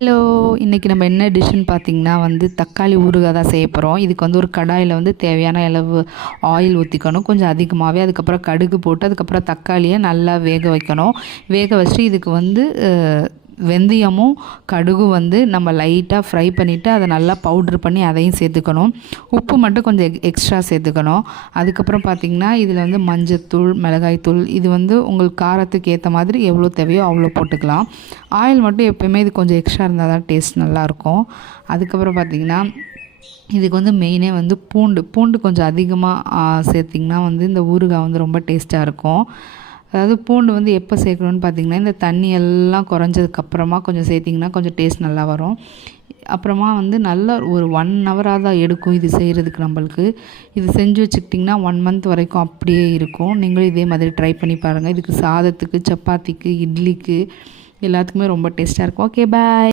Hello இன்றைக்கி நம்ம என்ன டிஷ்ஷுன்னு பார்த்தீங்கன்னா வந்து தக்காளி ஊறுகாய் தான் செய்ய போகிறோம் இதுக்கு வந்து ஒரு கடாயில் வந்து தேவையான அளவு ஆயில் ஊற்றிக்கணும் கொஞ்சம் அதிகமாகவே அதுக்கப்புறம் கடுகு போட்டு அதுக்கப்புறம் தக்காளியை நல்லா வேக வைக்கணும். வேக வச்சுட்டு இதுக்கு வந்து வெந்தயமும் கடுகு வந்து நம்ம லைட்டாக ஃப்ரை பண்ணிவிட்டு அதை நல்லா பவுட்ரு பண்ணி அதையும் சேர்த்துக்கணும். உப்பு மட்டும் கொஞ்சம் எக் எக்ஸ்ட்ரா சேர்த்துக்கணும். அதுக்கப்புறம் பார்த்திங்கன்னா இதில் வந்து மஞ்சத்தூள் மிளகாய்த்தூள் இது வந்து உங்களுக்கு காரத்துக்கு ஏற்ற மாதிரி எவ்வளோ தேவையோ அவ்வளோ போட்டுக்கலாம். ஆயில் மட்டும் எப்போயுமே இது கொஞ்சம் எக்ஸ்ட்ரா இருந்தால் தான் டேஸ்ட் நல்லாயிருக்கும் அதுக்கப்புறம் பார்த்திங்கன்னா இதுக்கு வந்து மெயினே வந்து பூண்டு. பூண்டு கொஞ்சம் அதிகமாக சேர்த்திங்கன்னா வந்து இந்த ஊறுகாய் வந்து ரொம்ப டேஸ்ட்டாக இருக்கும். அதாவது பூண்டு வந்து எப்போ சேர்க்கணுன்னு பார்த்தீங்கன்னா இந்த தண்ணி எல்லாம் குறைஞ்சதுக்கப்புறமா கொஞ்சம் சேர்த்திங்கன்னா கொஞ்சம் டேஸ்ட் நல்லா வரும். அப்புறமா வந்து நல்லா ஒரு ஒன் ஹவராக தான் எடுக்கும் இது செய்கிறதுக்கு நம்மளுக்கு. இது செஞ்சு வச்சுக்கிட்டிங்கன்னா ஒன் மந்த் வரைக்கும் அப்படியே இருக்கும். நீங்களும் இதே மாதிரி ட்ரை பண்ணி பாருங்கள் இதுக்கு சாதத்துக்கு சப்பாத்திக்கு இட்லிக்கு எல்லாத்துக்குமே ரொம்ப டேஸ்ட்டாக இருக்கும். Okay bye